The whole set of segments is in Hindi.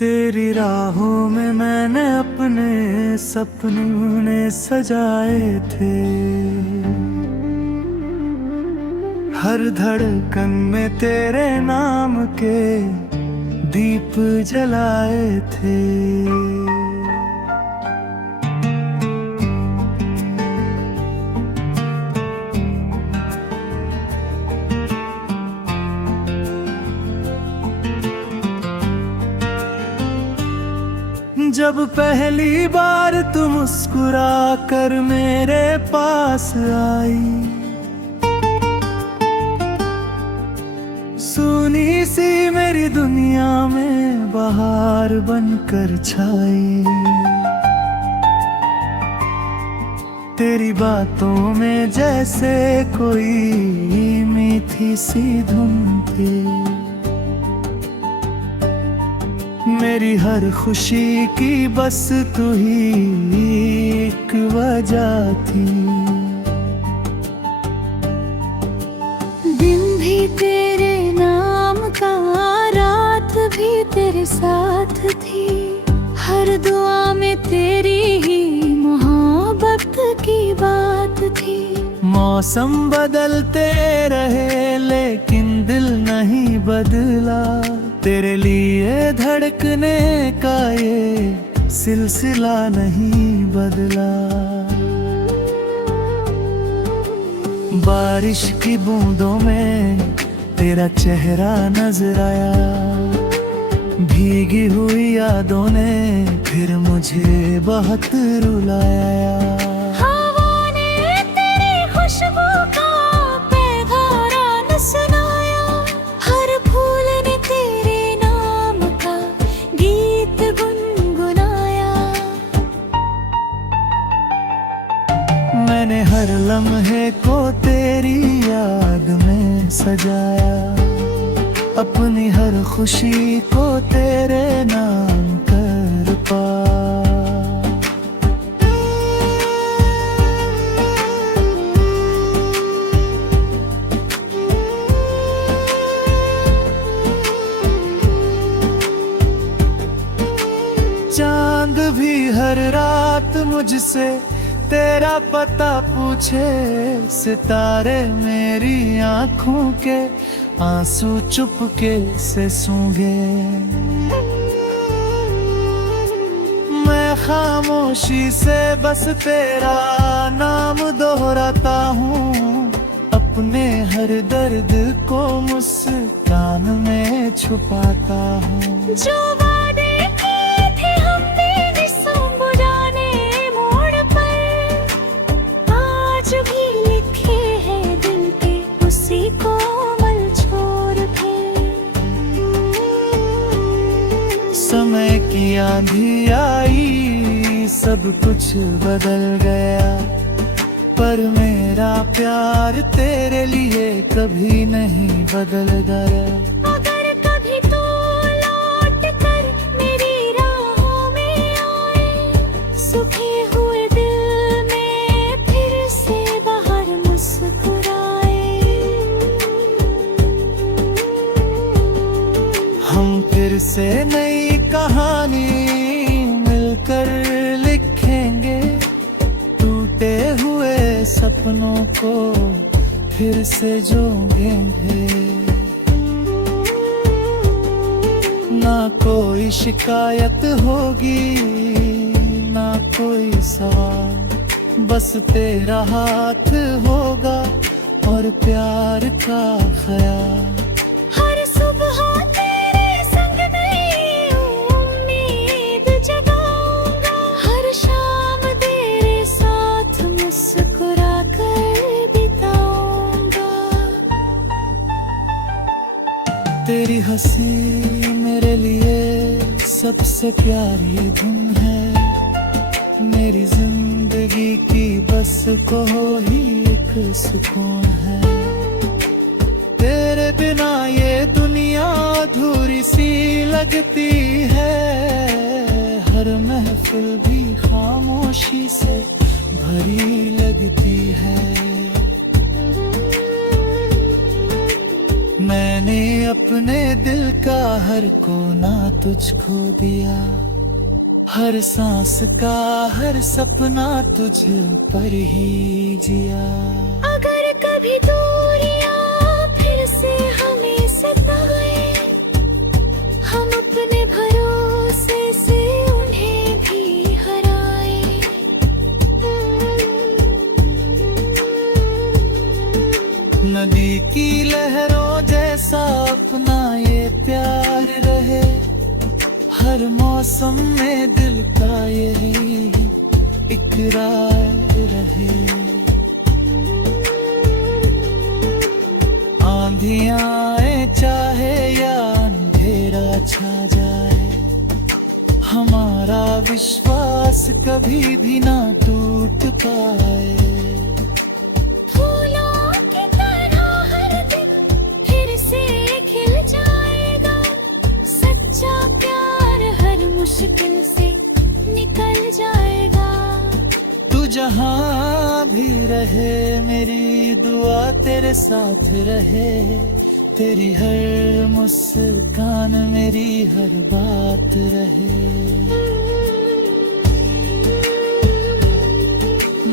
तेरी राहों में मैंने अपने सपनों ने सजाए थे। हर धड़कन में तेरे नाम के दीप जलाए थे। जब पहली बार तू मुस्कुरा कर मेरे पास आई, सुनी सी मेरी दुनिया में बहार बनकर छाई। तेरी बातों में जैसे कोई मीठी सी धुन थी। मेरी हर खुशी की बस तू ही एक वजह थी। दिन भी तेरे नाम का, रात भी तेरे साथ थी। हर दुआ में तेरी ही मोहब्बत की बात थी। मौसम बदलते रहे लेकिन दिल नहीं बदला। तेरे लिए धड़कने का ये सिलसिला नहीं बदला। बारिश की बूंदों में तेरा चेहरा नजर आया। भीगी हुई यादों ने फिर मुझे बहुत रुलाया। मैंने हर लम्हे को तेरी याद में सजाया। अपनी हर खुशी को तेरे नाम कर पाया। चांद भी हर रात मुझसे तेरा पता पूछे। सितारे मेरी आंखों के आंसू चुपके से सूंघे। मैं खामोशी से बस तेरा नाम दोहराता हूँ। अपने हर दर्द को मुस्कान में छुपाता हूँ। जो वादे किए थे हमने निस्सुन बुझाने मोड़ पर, आज भी लिखे हैं दिल पे उसी कोमल छोर पे। समय की आंधी आई, सब कुछ बदल गया। पर मेरा प्यार तेरे लिए कभी नहीं बदल गया। अगर कभी तू लौट कर मेरी राहों में आए, सूखे हुए दिल में फिर से बाहर मुस्कुराए। हम फिर से नई कहानी मिलकर लिखेंगे। टूटे हुए सपनों को फिर से जोड़ेंगे। ना कोई शिकायत होगी, ना कोई सवाल। बस तेरा हाथ होगा और प्यार का ख्याल। हर सुबह तेरे संग नई उम्मीद जगाऊंगा। हर शाम तेरे साथ मुस्कुरा कर बिताऊंगा। तेरी हंसी मेरे लिए सबसे प्यारी धुन है। मेरी जिंदगी की बस को ही एक सुकून है। तेरे बिना ये दुनिया अधूरी सी लगती है। हर महफिल भी खामोशी से भरी लगती है। मैंने अपने दिल का हर कोना तुझको दिया, हर सांस का हर सपना तुझ पर ही जिया। अगर कभी दूरियां फिर से हमें सताए, हम अपने भरोसे से उन्हें भी हराए। नदी की लहरों जैसा अपना ये प्यार रहे, हर मौसम में दिल का यही इकरार रहे। आंधियां आए चाहे या अंधेरा छा जाए, हमारा विश्वास कभी भी ना टूट पाए। फूलों की तरह हर दिन फिर से खिल जाएगा, सच्चा प्यार हर मुश्किल से निकल जाएगा। तू जहाँ भी रहे मेरी दुआ तेरे साथ रहे, तेरी हर मुस्कान मेरी हर बात रहे।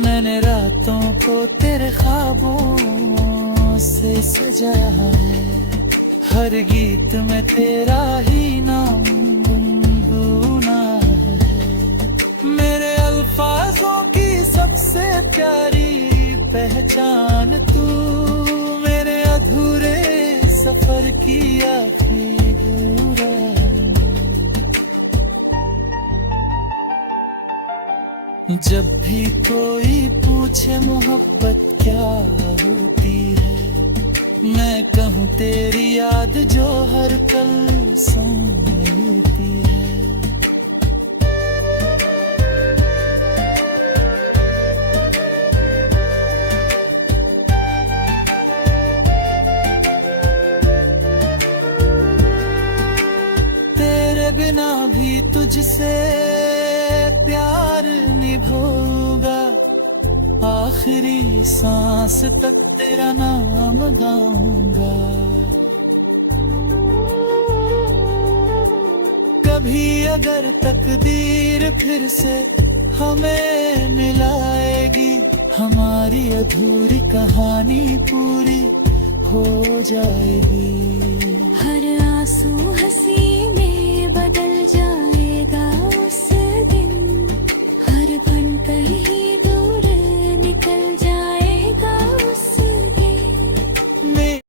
मैंने रातों को तेरे ख्वाबों से सजाया है, हर गीत में तेरा ही नाम गुनगुना है। मेरे अल्फाजों की सबसे प्यारी पहचान तू, मेरे अधूरे सफर की आखिरी उड़ान। जब भी कोई पूछे मोहब्बत क्या होती है, मैं कहूँ तेरी याद जो हर पल सुनती है। तेरे बिना भी तुझसे प्यार निभाऊंगा, आखिरी सांस तक तेरा नाम गाऊंगा। कभी अगर तकदीर फिर से हमें मिलाएगी, हमारी अधूरी कहानी पूरी हो जाएगी। हर आंसू हंसी में बदल जाएगा उस दिन, हर पल कहीं दूर निकल जाएगा उस दिन।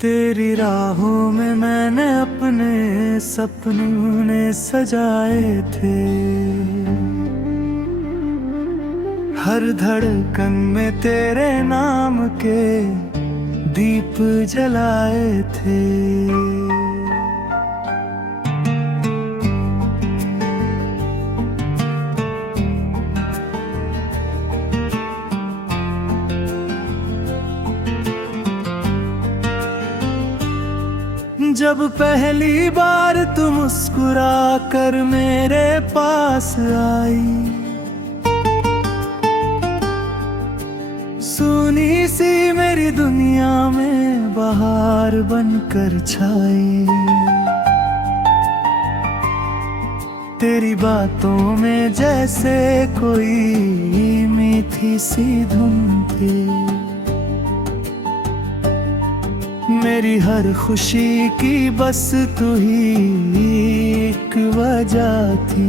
तेरी राहों में मैंने अपने सपनों ने सजाए थे, हर धड़कन में तेरे नाम के दीप जलाए थे। जब पहली बार तू मुस्कुरा कर मेरे पास आई, सुनी सी मेरी दुनिया में बहार बनकर छाई। तेरी बातों में जैसे कोई मीठी सी धुन थी, मेरी हर खुशी की बस तू ही एक वजह थी।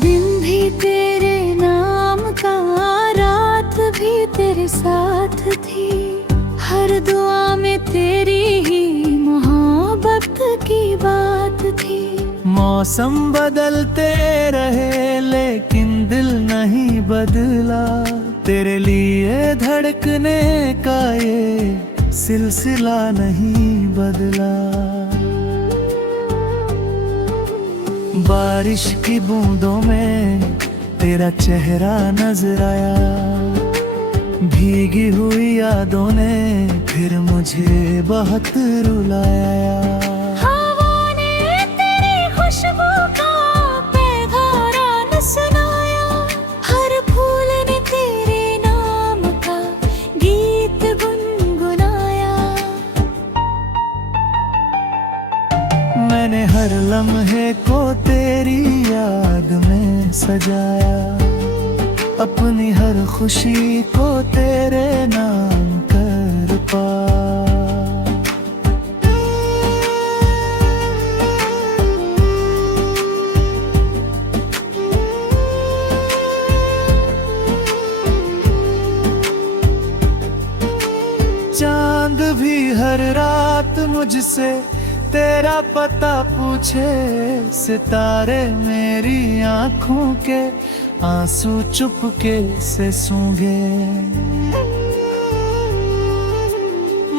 दिन भी तेरे नाम का, रात भी तेरे साथ थी, हर दुआ में तेरी ही मोहब्बत की बात थी। मौसम बदलते रहे लेकिन दिल नहीं बदला, तेरे लिए धड़कने का ये सिलसिला नहीं बदला। बारिश की बूंदों में तेरा चेहरा नजर आया, भीगी हुई यादों ने फिर मुझे बहुत रुलाया। हवा ने तेरी खुशबू का पैगाम सुनाया, सजाया, अपनी हर खुशी को तेरे नाम कर पा। चांद भी हर रात मुझसे तेरा पता पूछे, सितारे मेरी आंखों के आंसू चुपके से सूंघे।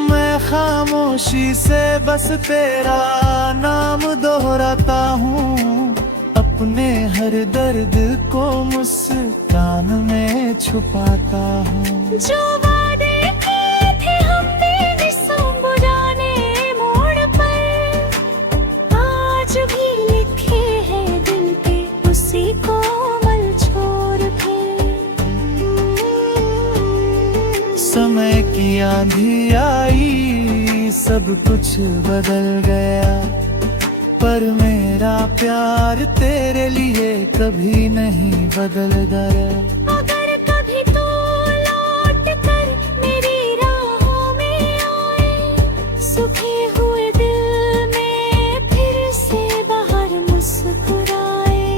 मैं खामोशी से बस तेरा नाम दोहराता हूँ, अपने हर दर्द को मुस्कान में छुपाता हूँ। जो वादे किए थे हमने निस्सों बुझाने मोड़ पर, आज भी लिखे हैं दिल पे उसी कोमल छोर पे। समय की आंधी आई, सब कुछ बदल गया, पर मेरा प्यार तेरे लिए कभी नहीं बदल गया। अगर कभी तू लौट कर मेरी राहों में आए, सूखे हुए दिल में फिर से बाहर मुस्कुराए।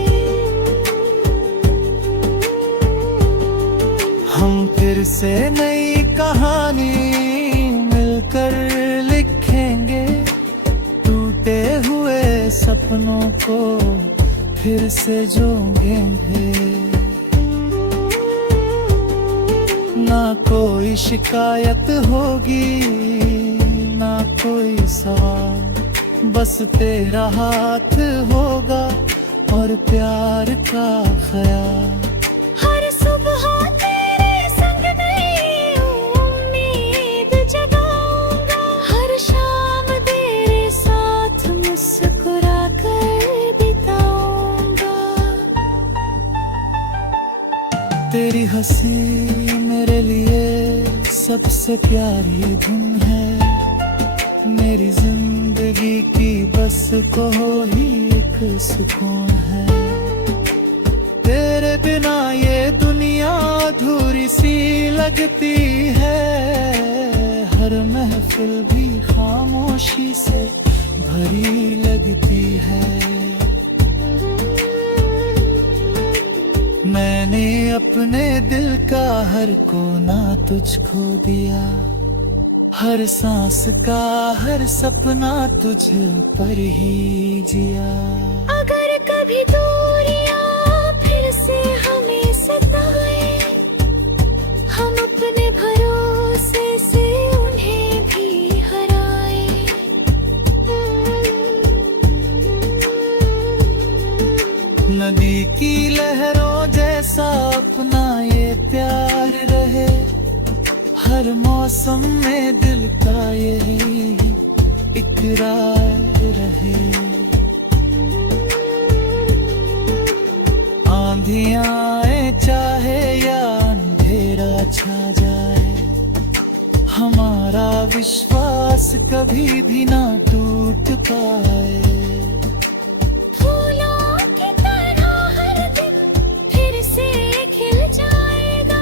हम फिर से नई कहानी मिलकर लिखेंगे, टूटे हुए सपनों को फिर से जोड़ेंगे। ना कोई शिकायत होगी, ना कोई सवाल, बस तेरा हाथ होगा और प्यार का ख्याल। हर सुबह तेरे संग नई उम्मीद जगाऊंगा, हर शाम तेरे साथ मुस्कुरा कर बिताऊंगा। तेरी हंसी मेरे लिए सबसे प्यारी धुन है, मेरी जिंदगी की बस को ही एक सुकून है। तेरे बिना ये दुनिया अधूरी सी लगती है, हर महफिल भी खामोशी से भरी लगती है। मैंने अपने दिल का हर कोना तुझको दिया, हर सांस का हर सपना तुझ पर ही जिया। अगर कभी दूरियां फिर से हमें सताए, हम अपने भरोसे से उन्हें भी हराए। नदी की लहरों जैसा अपना ये प्यार रहे, हर मौसम में दिल का यही इकरार रहे। आंधियां आए चाहे या अंधेरा छा जाए, हमारा विश्वास कभी भी ना टूट पाए। फूलों की तरह हर दिन फिर से खिल जाएगा,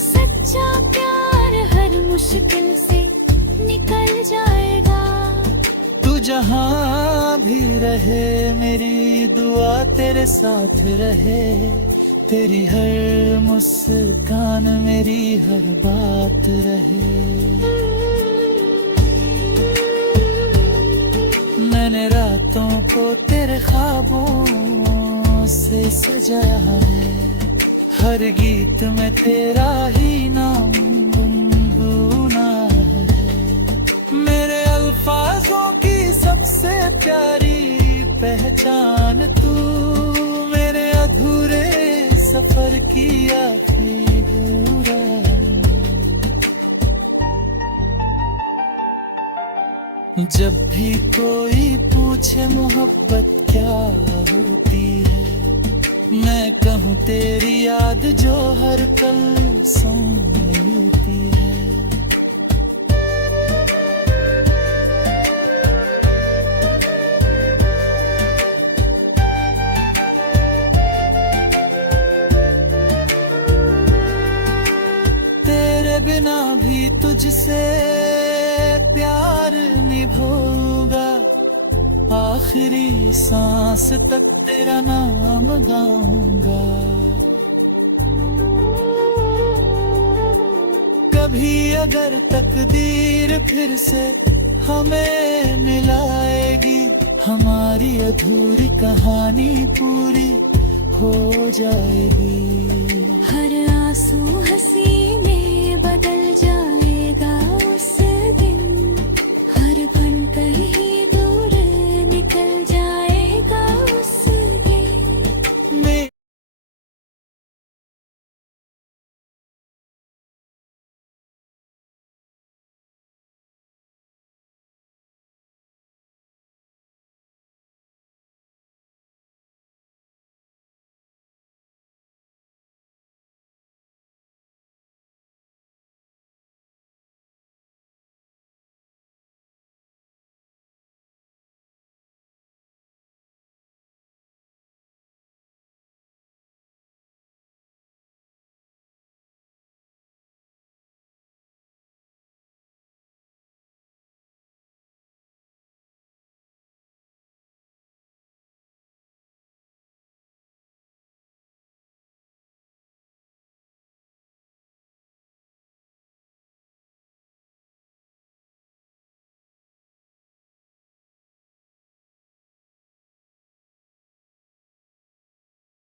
सच्चा प्यार हर मुश्किल से निकल जाएगा। तू जहाँ भी रहे मेरी दुआ तेरे साथ रहे, तेरी हर मुस्कान मेरी हर बात रहे। मैंने रातों को तेरे ख्वाबों से सजाया है, हर गीत में तेरा ही नाम गुनगुना है। मेरे अल्फाजों की सबसे प्यारी पहचान तू, मेरे अधूरे सफर की आखिरी उड़ान। जब भी कोई पूछे मोहब्बत क्या होती है, मैं कहूँ तेरी याद जो हर पल सुन लेती है। तुझसे प्यार निभाऊंगा, आखिरी सांस तक तेरा नाम गाऊंगा। कभी अगर तकदीर फिर से हमें मिलाएगी, हमारी अधूरी कहानी पूरी हो जाएगी।